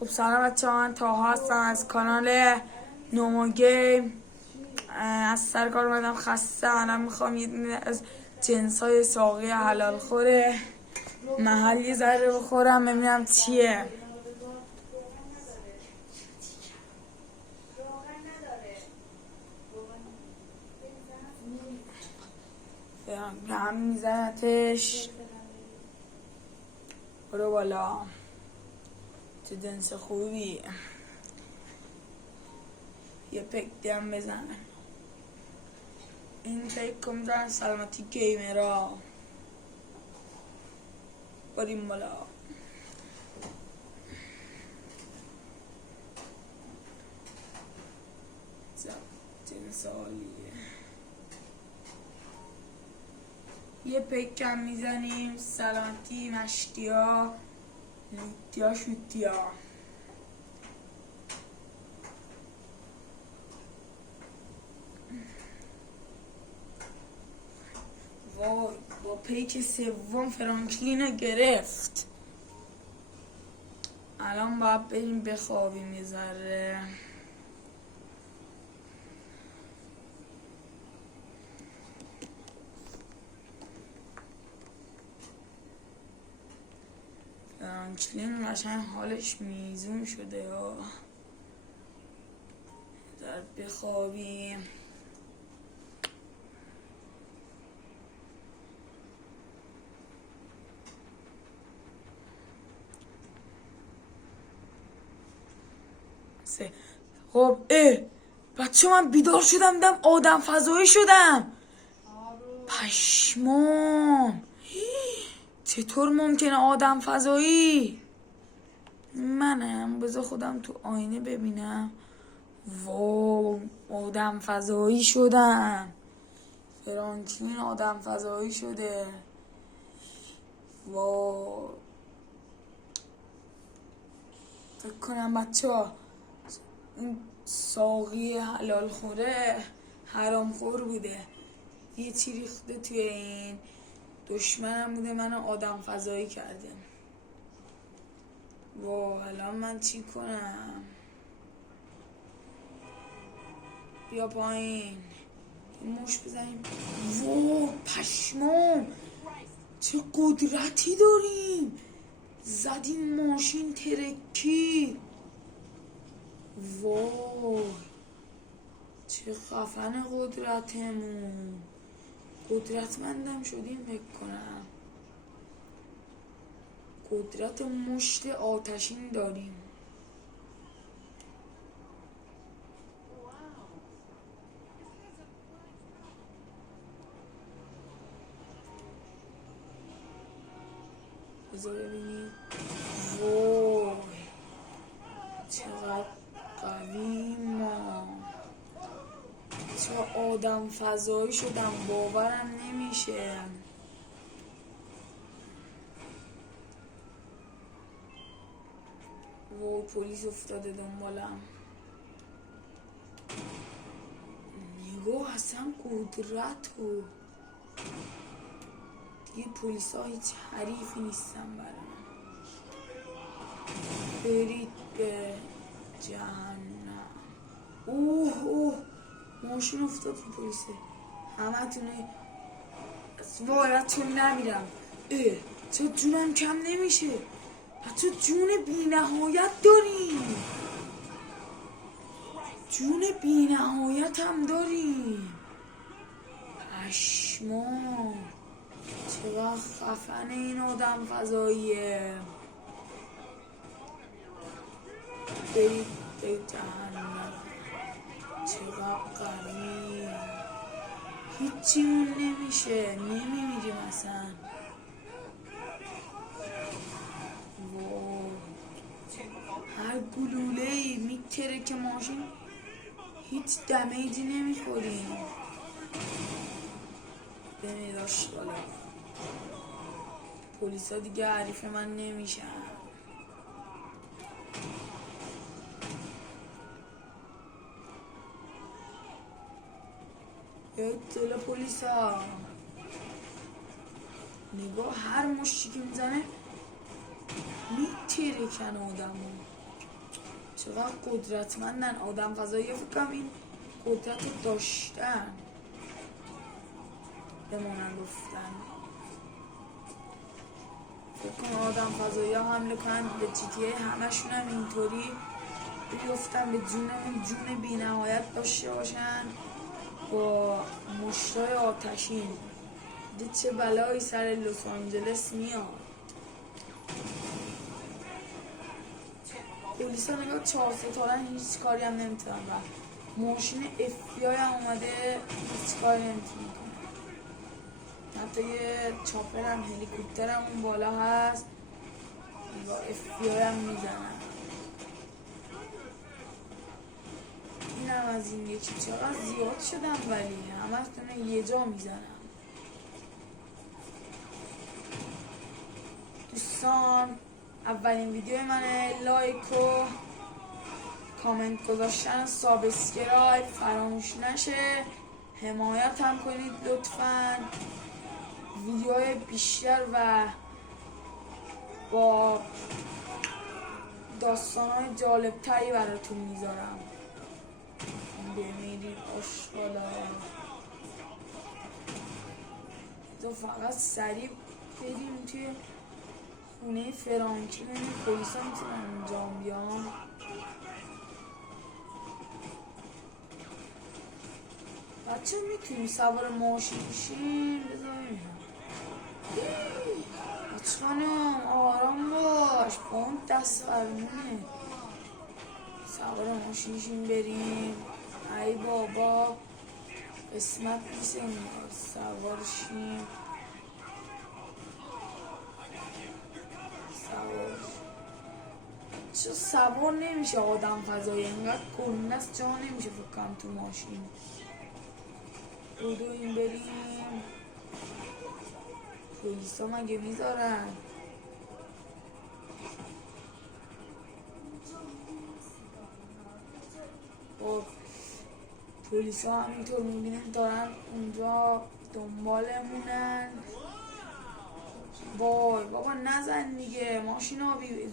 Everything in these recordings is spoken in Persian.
خب سلام بچه ها، من تاها هستم از کانال نومو گیم. از سر کار اومدم خسته. الان میخوام یه دونه از جنس های ساقی حلال خوره محل یه ذره بخورم ببینم چیه. هم میزنتش برو بالا. چه جنس خوبی. یه پک هم بزن. این پک کن میزن سلامتی گیمرا. بریم بالا. جنس عالیه. یه پک هم میزنیم سلامتی مشتیا لوتیا شوتیا. وای با پیک سوم فرانکلین رو گرفت. الان باید بریم بخوابیم یه ذره. فرانکلین قشنگ حالش میزون شده یا در بخوابیم. خب بچه من بیدار شدم دیدم آدم فضایی شدم. پشمام چطور ممکنه آدم فضایی؟ منم بذار خودم تو آینه ببینم. واو آدم فضایی شدم. فرانکلین آدم فضایی شده. واو فکر کنم بچه ها این ساقی حلال خوره حرام خور بوده. یه چی ریخته توی این دشمنم بوده منو آدم فضایی کرده. واو الان من چی کنم؟ بیا پایین موش بزنیم. واو پشمام چه قدرتی داریم. زدیم ماشین ترکی. واو چه خفن قدرتمون. قدرتمندم شدیم فکر کنم. قدرت مشت آتشین داریم. بذار ببینید. وای چقدر قوی ما. چه آدم فضایی شدم باورم نمیشه. وای پلیس افتاده دنبالم. نگاه اصلا قدرت و دیگه پلیس ها هیچ حریفی نیستن برام. برید به جهنم. اوه ماشین افتاد تو پلیسه. همه تونه وای چون نمیرم. چه جونم کم نمیشه. حتی جون بی نهایت داریم. جون بی نهایت هم داریم. پشما چقدر خفنه این آدم فضاییه. برید به جهنم. چقدر قوی. هیچی مون نمیشه. نمیمیریم اصلا. واو هر گلوله‌ای میتره که ماشین هیچ دمیجی نمیخوریم. بمیداش بالا. پلیس ها دیگه حریف من نمیشن. جلو پلیس ها. نگاه هر مشتی که میزنه میتره کن آدمو. چقدر قدرتمندن آدم فضایی. فکر کنم این قدرت رو داشتن بمونن گفتن. فکر کنم آدم فضایی ها حمله کنن به GTA همشون هم اینطوری بیفتن به جون بی نهایت داشته باشن با مشتای آتشین. دید چه بلایی سر لس آنجلس میاد. پلیسا نگاه 4 ستارن هیچ کاری هم نمیتونن و ماشین FBI هم اومده هیچ کاری نمیتونن. حتی یه چاپر هم هلیکوپتر هم اون بالا هست با FBI هم میزنن. این هم از این یکی. چقدر زیاد شدن ولی همه یه جا میزنن. دوستان اولین ویدیو منه. لایک و کامنت گذاشتن، سابسکرایب فراموش نشه. حمایت هم کنید لطفاً. ویدیوهای بیشتر و با داستانهای جالب تری براتون میذارم. بمیرید آشغالا. تو فقط سریع بریم توی خونه فرانکی ببینیم پلیسا میتونن اونجا بیان. بچه میتونیم سوار ماشین بشیم؟ بذاریم بچه خانم آرام باش، اون دست فرمونه. سوار ماشینشیم بریم. ای بابا قسمت نیست این سوارشیم. چه سوار نمیشه آدم فضایی، اینقدر کنده است جا نمیشه فکر کنم تو ماشین. بودو این بریم. پلیسا مگه میذارن؟ خب پلیسا همینطور میبینن دارن اونجا دنبالمونن. وای بابا نزن دیگه، ماشین آبی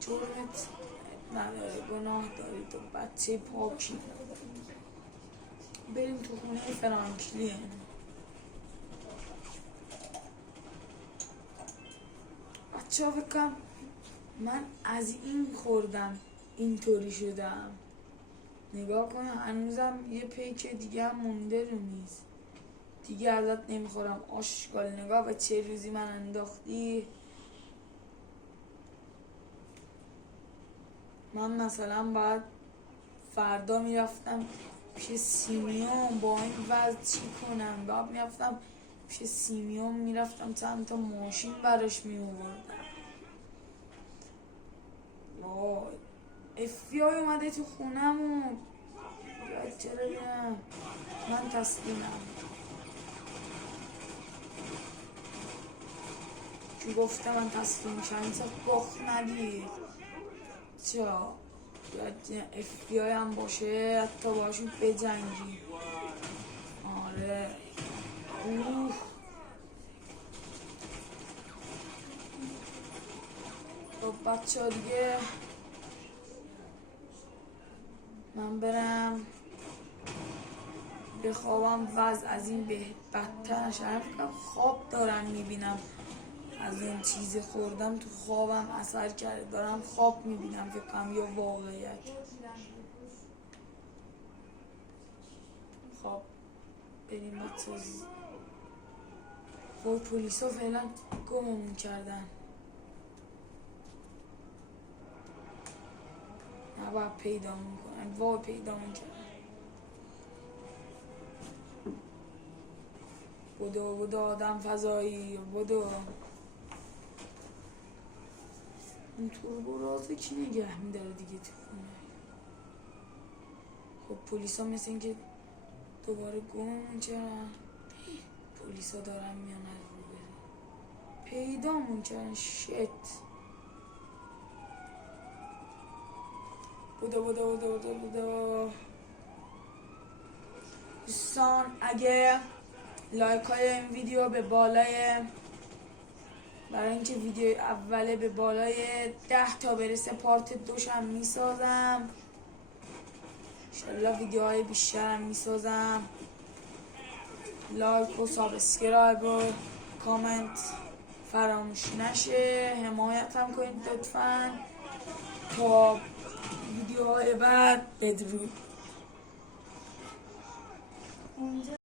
جرمت نداره، گناه داری تو بچه پاکی. بریم تو خونه فرانکلین. بچه ها بکنم من از این خوردم اینطوری شدم. نگاه کن هنوزم یه پیک دیگه هم مونده رو میز. دیگه ازت نمیخورم آشغال. نگاه به چه روزی من انداختی. من مثلا باید فردا میرفتم پیش سیمیون با این وضع چی کنم. باید میرفتم پیش سیمیون میرفتم چند تا ماشین براش میوردم. وای FBI اومده تو خونمون. چرا بینم من تسلیمم. که گفتم من تسلیم میشم این سب باخت ندید. چرا FBI هم باشه حتی باشون بجنگی. آره خب بچه ها دیگه من برم بخوابم. وضع از این بدتر نشه. خواب دارم میبینم از این چیز خوردم تو خوابم اثر کرده. دارم خواب میبینم فکر کنم یا واقعیت. خب بریم بچه. وای پلیسا فعلا گممون کردن. نباید پیدامون کنن. وای پیدامون کردن. بدو آدم فضایی بدو. این توربو رازه کی نگه میداره دیگه تو خونه. خب پلیسا مثل این که دوباره گممون کردن. پلیسا دارن میان از رو بره. پیدامون کردن. شت. بدو. دوستان اگه لایک های این ویدیو به بالای برای اینکه ویدیو اوله به بالای 10 تا برسه پارت 2 هم میسازم. انشالله ویدیوهای بیشتر هم میسازم. لایک و سابسکرایب و کامنت فراموش نشه. حمایت هم کنید لطفا. تا ویدیوهای بعد بدرود.